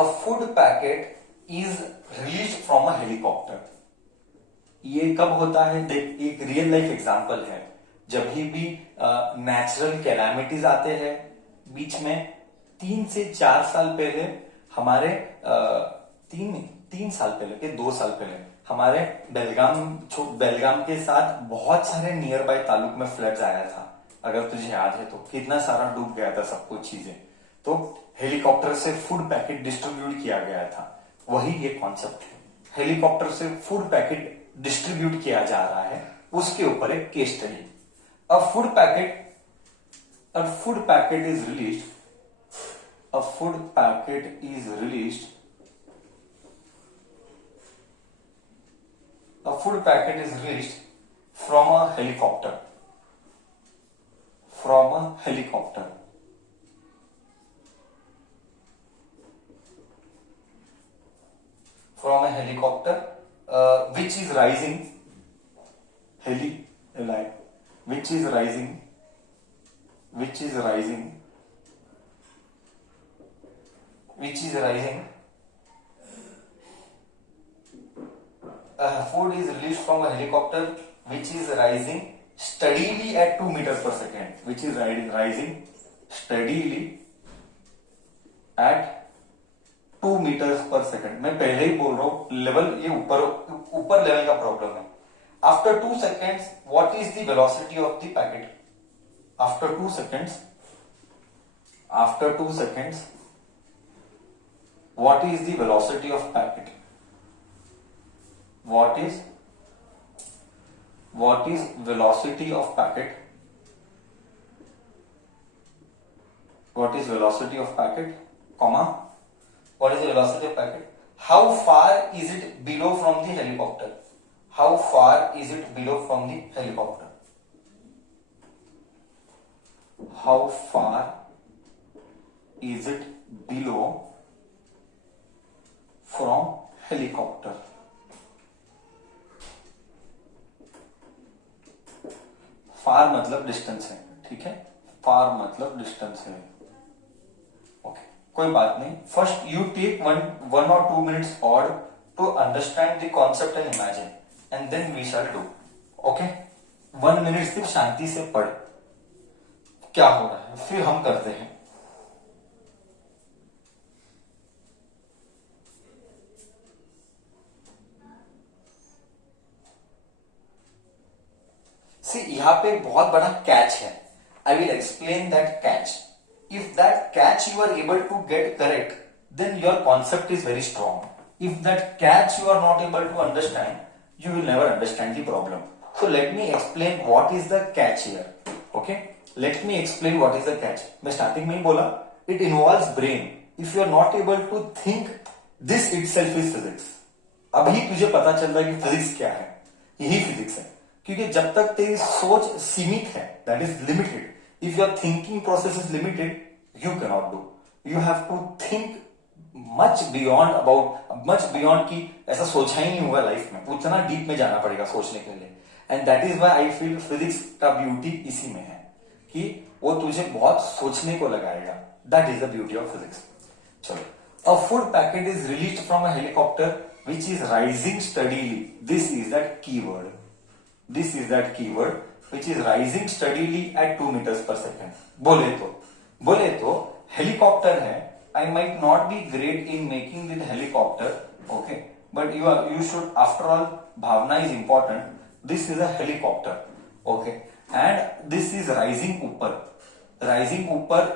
a food packet is released from a helicopter. ये कब होता है? देख, एक रियल लाइफ एग्जांपल है। जब भी नेचुरल कैलामिटीज आते हैं बीच में, 3 से 4 साल पहले हमारे तीन साल पहले के 2 साल पहले हमारे बेलगाम के साथ बहुत सारे नियर बाय तालुक में फ्लड्स आया था। अगर तुझे याद है तो कितना सारा डूब गया था सब कुछ चीजें। तो हेलीकॉप्टर से फूड पैकेट डिस्ट्रीब्यूट किया गया था। वही ये कॉन्सेप्ट है, हेलीकॉप्टर से फूड पैकेट डिस्ट्रीब्यूट किया जा रहा है, उसके ऊपर एक case study. A food packet is released a food packet is released from a helicopter which is rising food is released from a helicopter which is rising steadily at 2 meters per second, which is rising steadily at 2 meters per second. मैं पहले ही बोल रहा हूं, level ये ऊपर level का problem है। After 2 seconds, what is the velocity of the packet? After 2 seconds, what is the velocity of packet? What is velocity of packet? What is velocity of packet? Comma. What is the velocity of packet? How far is it below from the helicopter? How far is it below from the helicopter? How far is it below from helicopter? फार मतलब distance है, ठीक है, फार मतलब distance है। Okay, कोई बात नहीं। First you take one और 2 minutes और to understand the concept and imagine, and then we shall do. Okay, 1 minute सिर्फ शांति से पढ़ क्या हो रहा है, फिर हम करते हैं। सी, यहां पे एक बहुत बड़ा कैच है। I will explain that catch. If that catch you are able to get correct, then your concept is very strong. If that catch you are not able to understand, you will never understand the problem. So let me explain what is the catch here. Okay, let me explain what is the catch. मैं starting में ही बोला, it involves brain. If you are not able to think, this itself is physics. अभी तुझे पता चल रहा है कि फिजिक्स क्या है, यही फिजिक्स है। क्योंकि जब तक तेरी सोच सीमित है, that is limited. If your thinking process is limited, you cannot do. You have to think much beyond की ऐसा सोचा ही नहीं हुआ लाइफ में, उतना डीप में जाना पड़ेगा सोचने के लिए। And that is why I feel physics का ब्यूटी इसी में है कि वो तुझे बहुत सोचने को लगाएगा। That is the beauty of physics. चलो, a food packet is released from a helicopter which is rising steadily. This is that keyword which is rising steadily at 2 meters per second। बोले तो हेलीकॉप्टर है। I might not be great in making the helicopter, okay, but you should, after all, bhavna is important. This is a helicopter, okay, and this is rising upper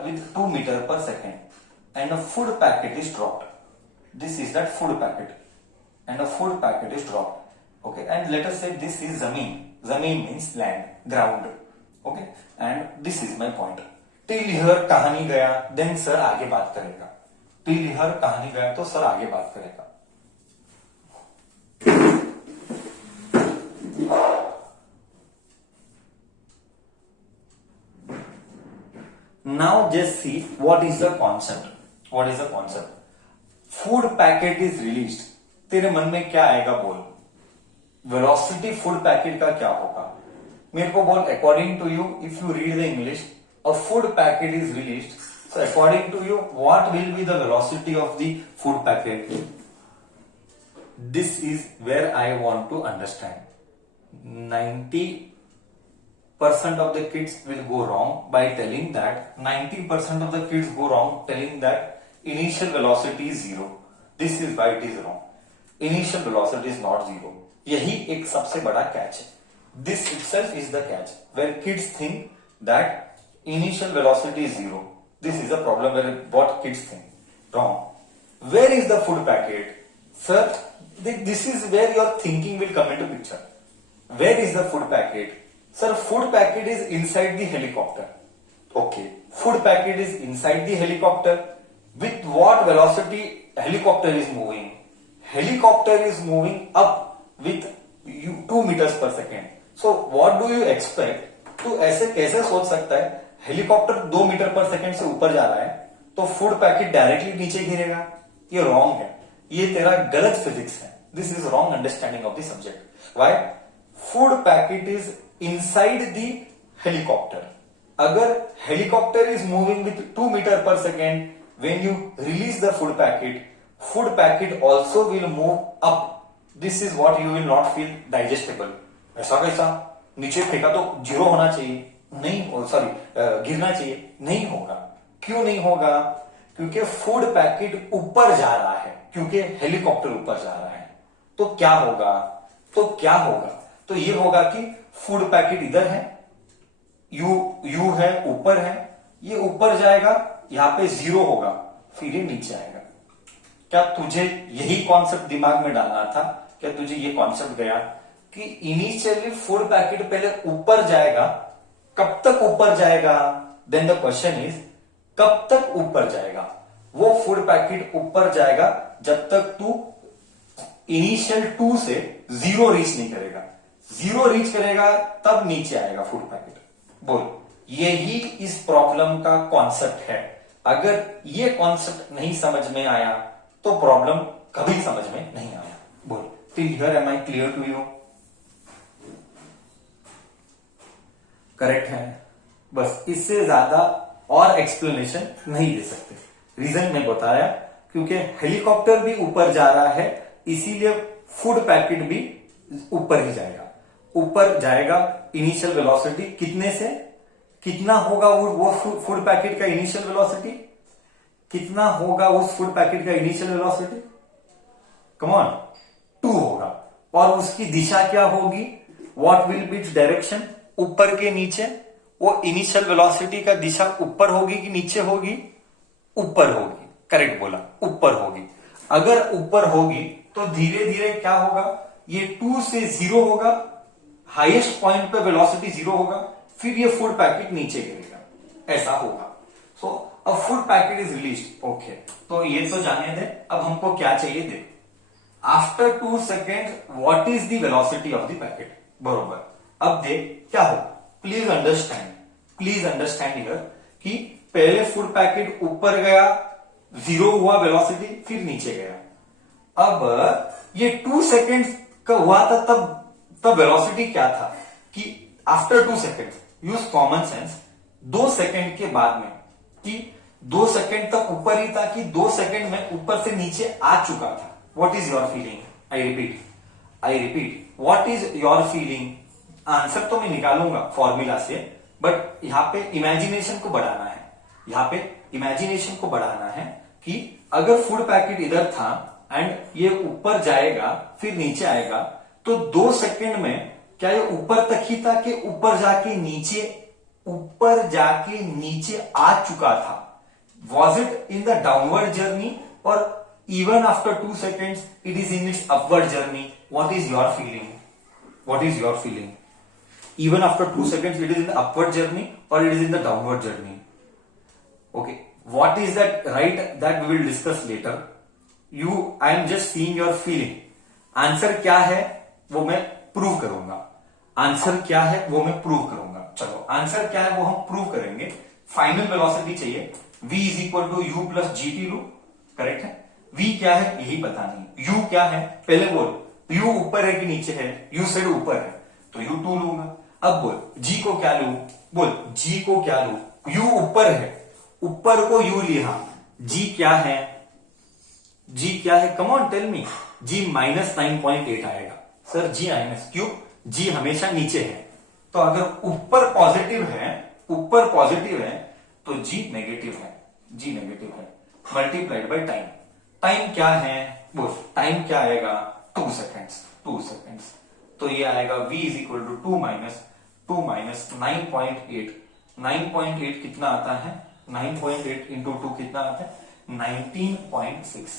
with 2 meters per second, and a food packet is dropped. This is that food packet, and a food packet is dropped, okay, and let us say this is zameen means land, ground, okay, and this is my point. Till here कहानी गया, then sir आगे बात करेगा। Till here कहानी गया तो sir आगे बात करेगा। Now just see what is the concept. Food packet is released. तेरे मन में क्या आएगा बोल? वेलोसिटी फूड पैकेट का क्या होगा? मेरे को बोल, according to you, if you read the English, a food packet is released So according to you, what will be the velocity of the food packet? This is where I want to understand. 90% of the kids will go wrong by telling that 90% of the kids go wrong telling that initial velocity is zero. This is why it is wrong. Initial velocity is not zero. यही एक सबसे बड़ा catch है. This itself is the catch where kids think that initial velocity is zero. This is a problem where what kids think. Wrong. Where is the food packet? Sir, this is where your thinking will come into picture. Where is the food packet? Sir, food packet is inside the helicopter. Okay. Food packet is inside the helicopter. With what velocity helicopter is moving? Helicopter is moving up with 2 meters per second. So what do you expect? तो ऐसे कैसे सोच सकता है helicopter 2 metre पर second से ऊपर जा रहा है तो फूड पैकेट डायरेक्टली नीचे गिरेगा? ये रॉन्ग है. ये तेरा गलत फिजिक्स है. This is wrong understanding of the subject. Why? Food packet is inside the helicopter. अगर helicopter is moving with 2 metre per second, when you release the food packet also will move up. This is what you will not feel digestible. ऐसा कैसा? नीचे फेंका तो zero होना चाहिए, नहीं, sorry गिरना चाहिए, नहीं होगा. क्यों नहीं होगा? क्योंकि फूड पैकेट ऊपर जा रहा है, क्योंकि हेलीकॉप्टर ऊपर जा रहा है. तो क्या होगा? तो ये होगा कि फूड पैकेट इधर है, यू है, ऊपर है, ये ऊपर जाएगा, यहां पे जीरो होगा, फिर ये नीचे आएगा. क्या तुझे यही कॉन्सेप्ट दिमाग में डालना था? क्या तुझे ये कॉन्सेप्ट गया कि इनिशियली फूड पैकेट पहले ऊपर जाएगा? कब तक ऊपर जाएगा? देन द क्वेश्चन इज कब तक ऊपर जाएगा? वो फूड पैकेट ऊपर जाएगा जब तक तू इनिशियल 2 से जीरो रीच नहीं करेगा. जीरो रीच करेगा तब नीचे आएगा फूड पैकेट. बोल, यही इस प्रॉब्लम का कॉन्सेप्ट है. अगर ये कॉन्सेप्ट नहीं समझ में आया तो प्रॉब्लम कभी समझ में नहीं आया. बोल, till here am I clear to you? Correct है. बस इससे ज्यादा और एक्सप्लेनेशन नहीं दे सकते. रीजन मैं बताया, क्योंकि हेलीकॉप्टर भी ऊपर जा रहा है, इसीलिए फूड पैकेट भी ऊपर ही जाएगा. ऊपर जाएगा. इनिशियल वेलोसिटी कितने से कितना होगा? वो फूड पैकेट का इनिशियल वेलोसिटी कितना होगा? उस फूड पैकेट का इनिशियल वेलोसिटी कम ऑन 2 होगा. और उसकी दिशा क्या होगी? What will be its direction? ऊपर के नीचे. वो इनिशियल वेलोसिटी का दिशा ऊपर होगी कि नीचे होगी? ऊपर होगी. करेक्ट बोला, ऊपर होगी. अगर ऊपर होगी तो धीरे धीरे क्या होगा? ये 2 से 0 होगा, हाईएस्ट पॉइंट पे वेलोसिटी 0 होगा, फिर ये फूड पैकेट नीचे गिरेगा. ऐसा होगा. सो अब food packet is released. Okay, तो ये तो जाने दे. अब हमको क्या चाहिए? देख, after 2 second what is the velocity of the packet? बरोबर. अब देख क्या हो. प्लीज अंडरस्टैंड हियर कि पहले फूड पैकेट ऊपर गया, 0 हुआ वेलोसिटी, फिर नीचे गया. अब ये 2 सेकेंड का हुआ था, तब वेलोसिटी क्या था? कि after 2 second, use common sense, 2 second के बाद में, कि 2 सेकेंड तक ऊपर ही था, कि 2 सेकेंड में ऊपर से नीचे आ चुका था. What is your feeling? I repeat, what is your feeling? Answer तो मैं निकालूंगा फॉर्मूला से, बट यहां पे इमेजिनेशन को बढ़ाना है. कि अगर फूड पैकेट इधर था एंड ये ऊपर जाएगा फिर नीचे आएगा, तो 2 सेकेंड में क्या ये ऊपर तक ही था कि ऊपर जाके नीचे आ चुका था? Was it in the downward journey और even after 2 seconds it is in its upward journey? What is your feeling? Even after 2 seconds, it is in the upward journey or it is in the downward journey? Okay, what is that right? That we will discuss later. I am just seeing your feeling. Answer क्या है वो मैं prove करूंगा. चलो, answer क्या है वो हम प्रूव करेंगे. फाइनल वेलोसिटी चाहिए. v is equal to u plus gt लो. करेक्ट है. v क्या है यही पता नहीं. u क्या है पहले बोल. u ऊपर है कि नीचे है? u साइड ऊपर है तो u2 लूंगा. अब बोल g को क्या लू? u ऊपर है. ऊपर को u लिया, g क्या है, g क्या है, come on tell me, g -9.8 आएगा सर, g माइनस, क्यों, g हमेशा नीचे है, तो अगर ऊपर पॉजिटिव है, ऊपर पॉजिटिव है तो g नेगेटिव है, g नेगेटिव है, मल्टीप्लाइड बाय टाइम, टाइम क्या है, वो टाइम क्या आएगा, 2 सेकेंड्स, 2 सेकेंड्स, तो ये आएगा v is equal to 2 minus 9.8, 9.8 कितना आता है, 9.8 इंटू 2 कितना आता है, 19.6,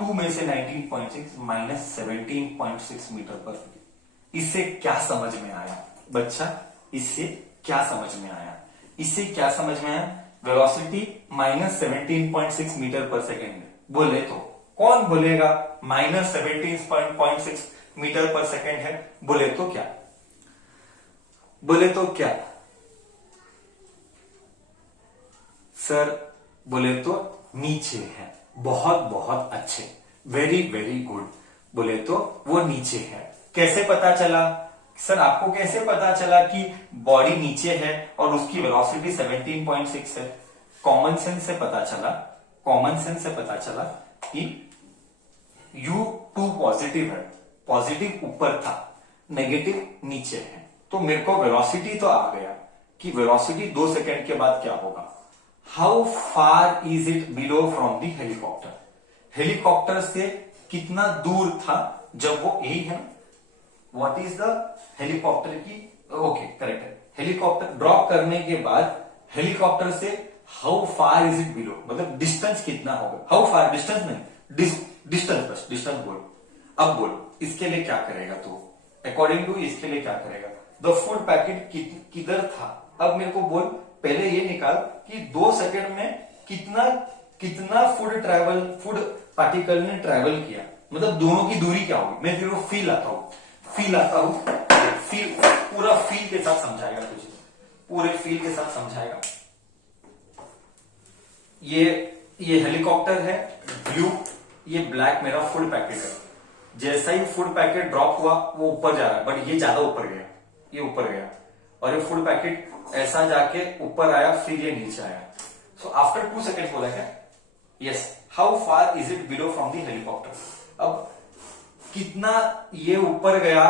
2 में से 19.6 माइनस 17.6 मीटर पर सेकेंड। इससे क्या समझ में आया बच्चा, इससे क्या समझ में आया, इससे क्या समझ में आया, velocity minus 17.6 metre per second बोले तो कौन बोलेगा माइनस 17.6 मीटर पर सेकेंड है, बोले तो क्या, बोले तो क्या सर, बोले तो नीचे है, बहुत बहुत अच्छे, वेरी वेरी गुड, बोले तो वो नीचे है। कैसे पता चला सर, आपको कैसे पता चला कि बॉडी नीचे है और उसकी वेलोसिटी 17.6 है, कॉमन सेंस से पता चला, कॉमन सेंस से पता चला कि u2 पॉजिटिव है, पॉजिटिव ऊपर था, नेगेटिव नीचे है, तो मेरे को वेलोसिटी तो आ गया कि वेलोसिटी 2 सेकेंड के बाद क्या होगा, how far is it below from the helicopter, helicopter से कितना दूर था जब वो यही है, व्हाट इज द हेलीकॉप्टर की, ओके करेक्ट है, हेलीकॉप्टर ड्रॉप करने के बाद हेलीकॉप्टर से how far is it below, मतलब डिस्टेंस कितना होगा, हाउ फार डिस्टेंस नहीं, डिस्टेंस, बस डिस्टेंस बोल, अब बोल इसके लिए क्या करेगा तू, अकॉर्डिंग टू इसके लिए क्या करेगा, द फूड पैकेट किधर था, अब मेरे को बोल, पहले ये निकाल कि 2 सेकंड में कितना फूड पार्टिकल ने ट्रेवल किया, मतलब दोनों की दूरी क्या होगी, मैं फिर वो फील आता हूं, पूरा फील के साथ समझाएगा तुझे, पूरे फील के साथ समझाएगा। ये हेलीकॉप्टर है ब्लू, ये ब्लैक मेरा फूड पैकेट है, जैसा ही फूड पैकेट ड्रॉप हुआ वो ऊपर जा रहा है, बट ये ज्यादा ऊपर गया, ये ऊपर गया, और ये फूड पैकेट ऐसा जाके ऊपर आया, फिर ये नीचे आया, सो आफ्टर 2 सेकेंड बोला क्या, yes, how far is it below from the helicopter, अब कितना ये ऊपर गया,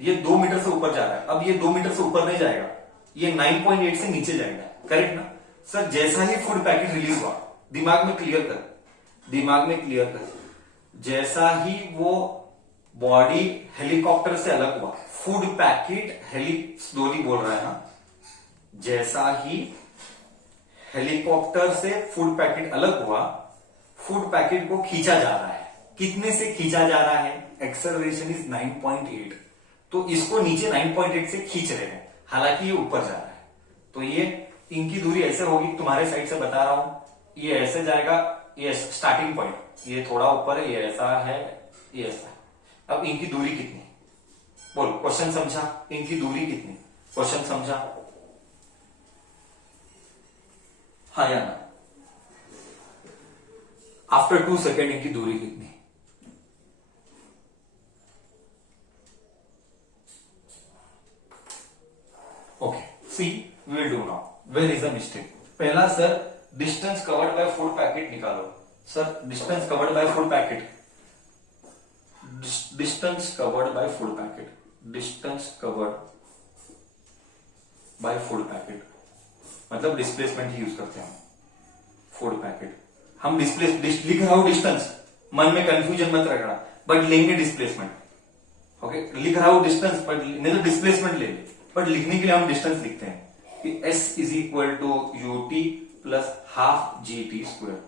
ये 2 मीटर से ऊपर जा रहा है, अब ये 2 मीटर से ऊपर नहीं जाएगा, ये 9.8 से नीचे जाएगा, करेक्ट ना सर, जैसा ही फूड पैकेट रिलीज हुआ, दिमाग में क्लियर कर, दिमाग में क्लियर कर, जैसा ही वो बॉडी हेलीकॉप्टर से अलग हुआ, फूड पैकेट स्लोली बोल रहा है ना, जैसा ही हेलीकॉप्टर से फूड पैकेट अलग हुआ, फूड पैकेट को खींचा जा रहा है, कितने से खींचा जा रहा है, एक्सेलरेशन इज 9.8, तो इसको नीचे 9.8 से खींच रहे हैं, हालांकि ये ऊपर जा रहा है, तो ये इनकी दूरी ऐसे होगी, तुम्हारे साइड से बता रहा हूं, ये ऐसे जाएगा, ये स्टार्टिंग पॉइंट, ये थोड़ा ऊपर है, ये ऐसा है, ये ऐसा है, अब इनकी दूरी कितनी, बोल, क्वेश्चन समझा, इनकी दूरी कितनी, क्वेश्चन समझा, हाँ या ना, आफ्टर 2 सेकेंड इनकी दूरी कितनी, okay, see we will do now, where is the mistake, पहला sir distance covered by food packet निकालो, sir distance covered by food packet, distance covered by food packet, distance covered by food packet, मतलब displacement ही use करते हैं food packet, हम लिख रहा हूं डिस्टेंस, मन में कंफ्यूजन मत रखना, बट लेंगे डिस्प्लेसमेंट, ओके, लिख रहा हूं डिस्टेंस, बट नहीं तो डिस्प्लेसमेंट ले, बट लिखने के लिए हम डिस्टेंस लिखते हैं कि s is equal to ut plus half gt square,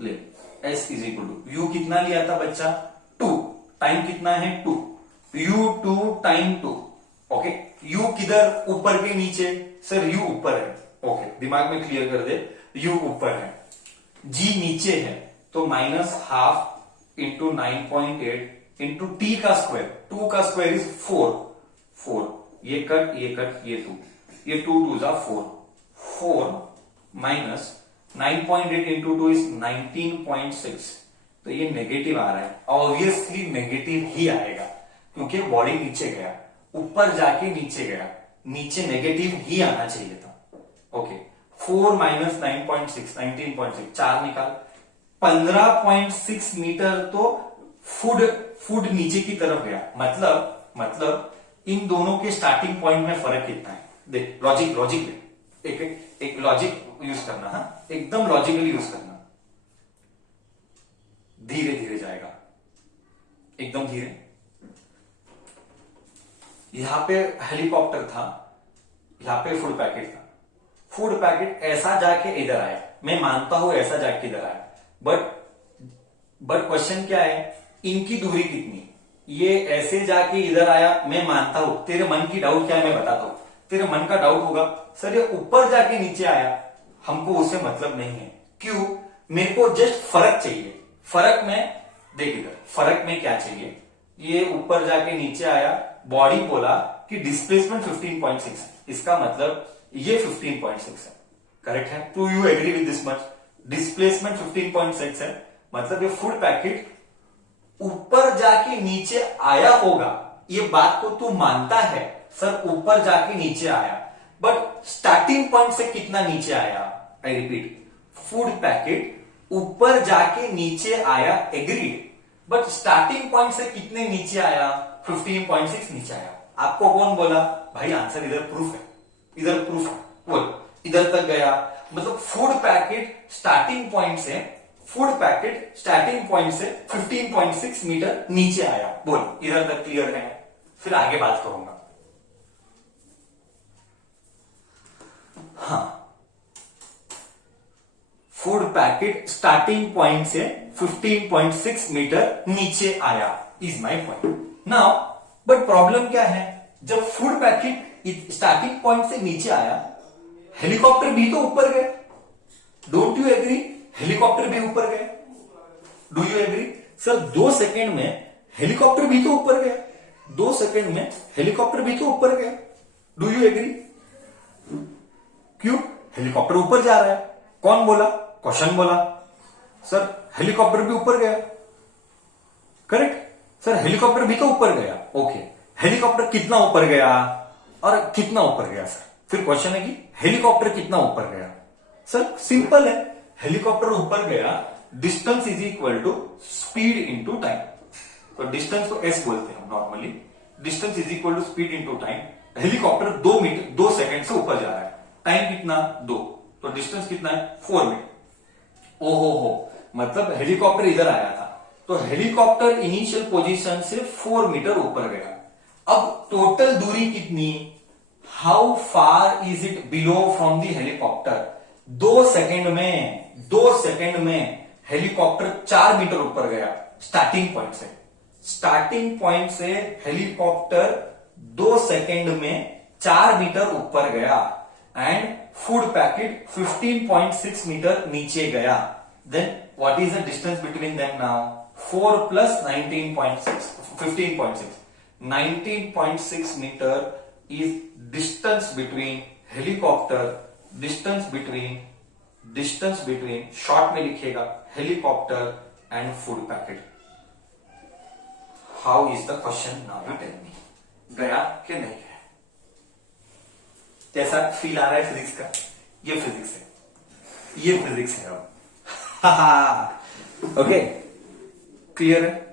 ले s is equal to, u कितना लिया था बच्चा, 2, टाइम कितना है 2, u2 टाइम 2, ओके, u किधर, ऊपर के नीचे, सर u ऊपर है, ओके, दिमाग में क्लियर कर दे, u ऊपर है, g नीचे है, तो minus half into 9.8 into t का स्क्वायर, 2 का स्क्वायर इज 4, ये कट, ये 2, ये 2 2 जा 4 माइनस 9.8 इंटू 2 इज 19.6, तो ये नेगेटिव आ रहा है, ऑब्वियसली नेगेटिव ही आएगा, क्योंकि बॉडी नीचे गया, ऊपर जाके नीचे गया, नीचे नेगेटिव ही आना चाहिए था, ओके, 4 माइनस 9.6 19.6 4 निकाल 15.6 मीटर तो फुट नीचे की तरफ गया। मतलब इन दोनों के स्टार्टिंग पॉइंट में फर्क कितना है। देख लॉजिक एक लॉजिक यूज करना, हाँ एकदम लॉजिकली यूज करना। धीरे धीरे जाएगा, एकदम धीरे। यहां पे हेलीकॉप्टर था, यहां पे फूड पैकेट था। फूड पैकेट ऐसा जाके इधर आया, मैं मानता हूं ऐसा जाके इधर आया, बट क्वेश्चन क्या है, इनकी दूरी कितनी। ये ऐसे जाके इधर आया, मैं मानता हूं। तेरे मन की डाउट क्या है मैं बताता हूं। तेरे मन का डाउट होगा सर ये ऊपर जाके नीचे आया, हमको उससे मतलब नहीं है। क्यों? मेरे को जस्ट फर्क चाहिए। फर्क में देख इधर, फर्क में क्या चाहिए। ये ऊपर जाके नीचे आया, बॉडी बोला कि डिस्प्लेसमेंट 15.6 है, इसका मतलब ये 15.6 है। करेक्ट है? Do you agree with this much? Displacement 15.6 है, मतलब ये फूड पैकेट ऊपर जाके नीचे आया होगा। ये बात को तू मानता है सर ऊपर जाके नीचे आया, बट स्टार्टिंग पॉइंट से कितना नीचे आया। आई रिपीट, फूड पैकेट ऊपर जाके नीचे आया, एग्रीड, बट स्टार्टिंग पॉइंट से कितने नीचे आया, 15.6 नीचे आया। आपको कौन बोला? भाई आंसर इधर प्रूफ है, इधर प्रूफ है। बोल, इधर तक गया, मतलब फूड पैकेट स्टार्टिंग पॉइंट से 15.6 मीटर नीचे आया। बोल, इधर तक क्लियर है? फिर आगे बात करूंगा। हाँ, फूड पैकेट स्टार्टिंग पॉइंट से 15.6 मीटर नीचे आया, is my point now. But problem क्या है, जब फूड पैकेट स्टार्टिंग पॉइंट से नीचे आया, हेलीकॉप्टर भी तो ऊपर गए। Don't you agree? हेलीकॉप्टर भी ऊपर गए। Do you agree? Sir 2 second में हेलीकॉप्टर भी तो ऊपर गए। 2 सेकेंड में हेलीकॉप्टर भी तो ऊपर गए। Do you agree? क्यों? हेलीकॉप्टर ऊपर जा रहा है। कौन बोला? क्वेश्चन बोला। सर हेलीकॉप्टर भी ऊपर गया। करेक्ट सर, हेलीकॉप्टर भी तो ऊपर गया। ओके, हेलीकॉप्टर कितना ऊपर गया और कितना ऊपर गया सर? फिर क्वेश्चन है कि हेलीकॉप्टर कितना ऊपर गया। सर सिंपल है, हेलीकॉप्टर ऊपर गया, distance is equal to speed into time. तो डिस्टेंस को एस बोलते हैं normally. Distance is equal to speed into time. Helicopter 2 second से ऊपर जा रहा है, टाइम कितना 2, तो डिस्टेंस कितना है 4 मिनट। ओहो हो, मतलब हेलीकॉप्टर इधर आया था, तो हेलीकॉप्टर इनिशियल पोजीशन से 4 मीटर ऊपर गया। अब टोटल दूरी कितनी, how far is it below from the helicopter. 2 second में हेलीकॉप्टर 4 मीटर ऊपर गया स्टार्टिंग पॉइंट से। स्टार्टिंग पॉइंट से हेलीकॉप्टर 2 सेकेंड में 4 मीटर ऊपर गया एंड फूड पैकेट 15.6 मीटर नीचे गया। Then what is the distance between them now? 4 plus 19.6 15.6 19.6 metre is distance between helicopter, distance between short में लिखेगा helicopter and food packet. How is the question now, you tell me, गया कि नहीं गया? कैसा feel आ रहा है फिजिक्स का? ये फिजिक्स है, ये फिजिक्स है। अब ओके, क्लियर है?